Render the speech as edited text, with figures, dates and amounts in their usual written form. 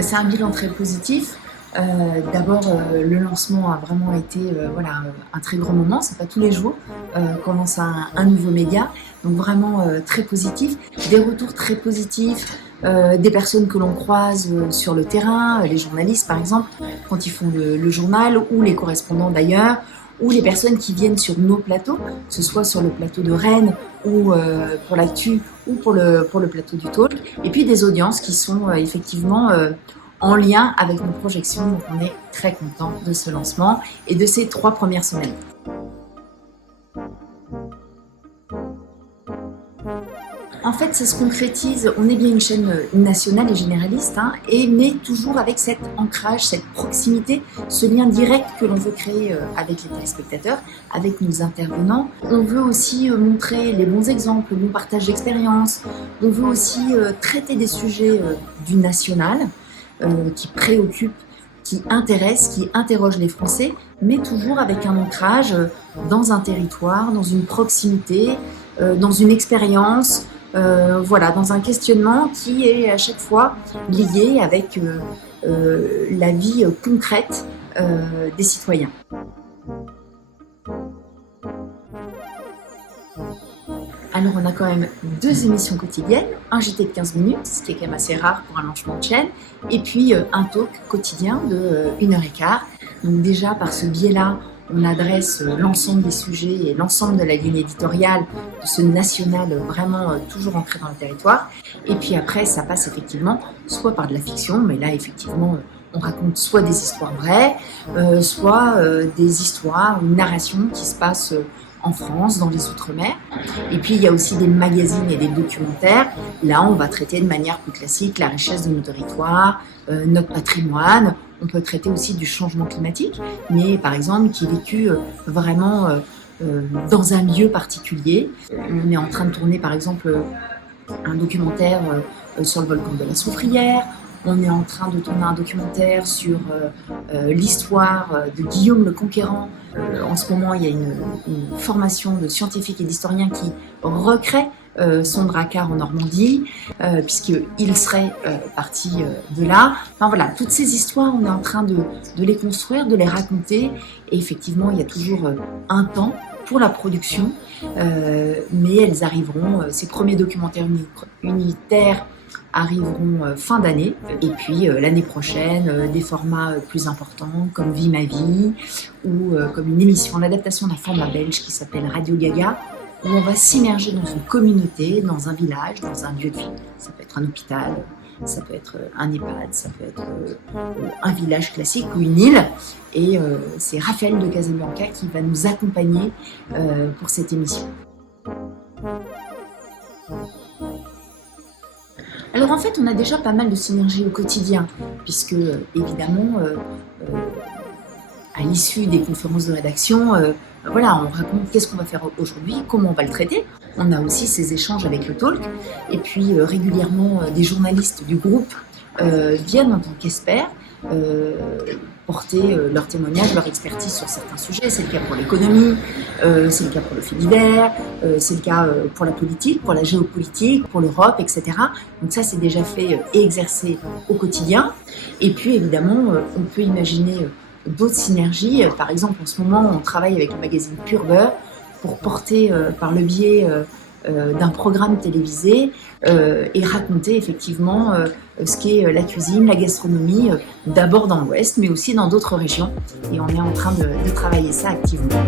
C'est un bilan très positif. D'abord, le lancement a vraiment été voilà, un très grand moment. C'est pas tous les jours qu'on lance un nouveau média. Donc vraiment très positif. Des retours très positifs, des personnes que l'on croise sur le terrain, les journalistes par exemple, quand ils font le journal, ou les correspondants d'ailleurs, ou les personnes qui viennent sur nos plateaux, que ce soit sur le plateau de Rennes ou pour l'actu ou pour le plateau du talk, et puis des audiences qui sont effectivement en lien avec nos projections. Donc on est très content de ce lancement et de ces 3 premières semaines. En fait, ça se concrétise, on est bien une chaîne nationale et généraliste, mais toujours avec cet ancrage, cette proximité, ce lien direct que l'on veut créer avec les téléspectateurs, avec nos intervenants. On veut aussi montrer les bons exemples, le bon partage d'expérience. On veut aussi traiter des sujets du national qui préoccupent, qui intéressent, qui interrogent les Français, mais toujours avec un ancrage dans un territoire, dans une proximité, dans une expérience, voilà, dans un questionnement qui est à chaque fois lié avec la vie concrète des citoyens. Alors on a quand même 2 émissions quotidiennes, un JT de 15 minutes, ce qui est quand même assez rare pour un lancement de chaîne, et puis un talk quotidien de 1h15. Donc déjà par ce biais-là, on adresse l'ensemble des sujets et l'ensemble de la ligne éditoriale de ce national vraiment toujours ancré dans le territoire. Et puis après, ça passe effectivement soit par de la fiction, mais là effectivement on raconte soit des histoires vraies, soit des histoires, une narration qui se passe en France, dans les Outre-mer. Et puis il y a aussi des magazines et des documentaires. Là, on va traiter de manière plus classique la richesse de nos territoires, notre patrimoine. On peut traiter aussi du changement climatique, mais par exemple qui est vécu vraiment dans un lieu particulier. On est en train de tourner par exemple un documentaire sur le volcan de la Soufrière. On est en train de tourner un documentaire sur l'histoire de Guillaume le Conquérant. En ce moment, il y a une formation de scientifiques et d'historiens qui recrée son Drakkar en Normandie, puisqu'il serait parti de là. Enfin voilà, toutes ces histoires, on est en train de les construire, de les raconter. Et effectivement, il y a toujours un temps pour la production, mais elles arriveront, ces premiers documentaires unitaires arriveront fin d'année, et puis l'année prochaine des formats plus importants comme Vie ma vie, ou comme une émission, l'adaptation d'un format belge qui s'appelle Radio Gaga, où on va s'immerger dans une communauté, dans un village, dans un lieu de vie. Ça peut être un hôpital, ça peut être un EHPAD, ça peut être un village classique ou une île. Et c'est Raphaël de Casabianca qui va nous accompagner pour cette émission. Alors en fait, on a déjà pas mal de synergies au quotidien, puisque évidemment, à l'issue des conférences de rédaction, voilà, on raconte qu'est-ce qu'on va faire aujourd'hui, comment on va le traiter. On a aussi ces échanges avec le talk, et puis régulièrement des journalistes du groupe viennent en tant qu'experts porter leur témoignage, leur expertise sur certains sujets. C'est le cas pour l'économie, c'est le cas pour le fait divers, c'est le cas pour la politique, pour la géopolitique, pour l'Europe, etc. Donc ça, c'est déjà fait et exercé au quotidien. Et puis évidemment, on peut imaginer d'autres synergies. Par exemple, en ce moment, on travaille avec le magazine Pur Beurre pour porter par le biais d'un programme télévisé et raconter effectivement ce qu'est la cuisine, la gastronomie, d'abord dans l'Ouest, mais aussi dans d'autres régions. Et on est en train de travailler ça activement.